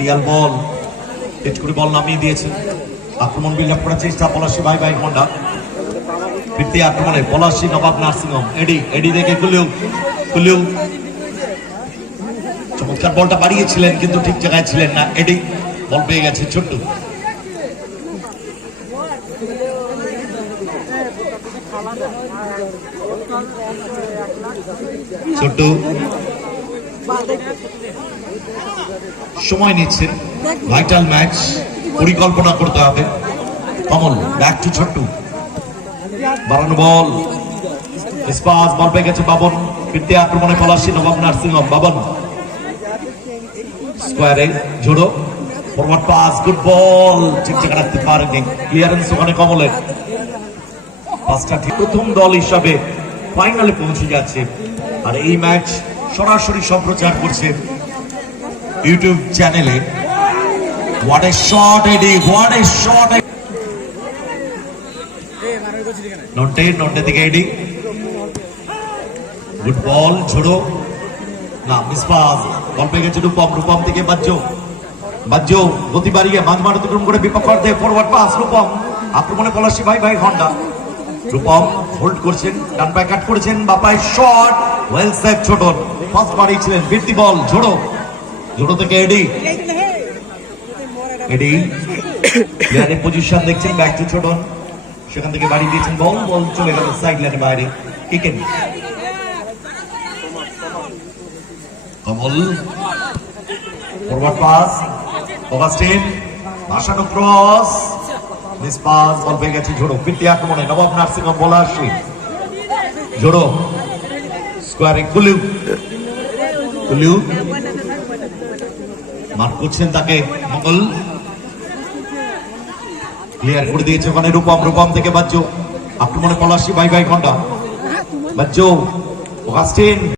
Real বল। Hit করে বল নামিয়ে দিয়েছে আক্রমণ বিল্ড করার চেষ্টা, পলাশি ভাই ভাই হন্ডা। ফিরতি আক্রমণে পলাশি, নবাব নার্সিংহোম। এডি এডি দেখে কুলিউ কুলিউ চমৎকার বলটা বাড়িয়েছিলেন, কিন্তু ঠিক জায়গায় ছিলেন না। এডি, বল পেয়ে গেছে ছোট্ট। ছোট্ট। সময় নিচ্ছেন ভাইটাল ম্যাচ পরিকল্পনা করতে হবে। কমল ব্যাক টু ছোট্টু বাড়ানো বল। স্পাস, বল পেয়ে গেছে বাবন। ফিরতে আক্রমণে পলাশি, নবাব নার্সিংহোম। বাবন। স্কোয়ারে জোড়ো ফরওয়ার্ড পাস গুড বল ঠিক জায়গা রাখতে পারেনি। ক্লিয়ারেন্স ওখানে কমলের। পাঁচটা ঠিক। প্রথম দল হিসাবে ফাইনালে পৌঁছে যাচ্ছে। আর এই ম্যাচ সরাসরি সম্প্রচার করছে ইউটিউব চ্যানেলে what a short ED what a shot Nonte Nonte থেকে এডি গুড বল ঝোড়ো। না মিসপাস বল পেয়ে গেছে রূপম রূপম থেকে বাজ্য বাজ্য গতি বাড়িয়ে মাঝ মাঠ অতিক্রম করে বিপক্ষ অর্ধে ফরওয়ার্ড পাস রূপম। আক্রমণে পলাশি, ভাই ভাই হন্ডা রূপম হোল্ড করছেন, ডান পায়ে কাট করেছেন বাপায় shot well save Chhoton. First বাড়িয়েছিলেন ফিরতি বল ঝোড়ো। পজিশন দেখছেন ব্যাক টু সেখান থেকে বাড়ি দিয়েছেন, বল বল, চলে গেল সাইড লাইনের বাইরে। কিকেন কমল ফরওয়ার্ড পাস, অগাস্টিন। ভাসানো ক্রস। মিস পাস, বল পেয়ে গেছে ঝোড়ো। ফিরতি আক্রমণে নবাব নার্সিংহোম বলা আসছে ঝোড়ো। স্কোয়ারে কুলিউ কুলিউ মার্ক করছেন তাকে, মঙ্গল। ক্লিয়ার করে দিয়েছে ওখানে রূপম রূপম থেকে বাজ্য আক্রমণে পলাশি বাই বাই ঘণ্টা অগাস্টিন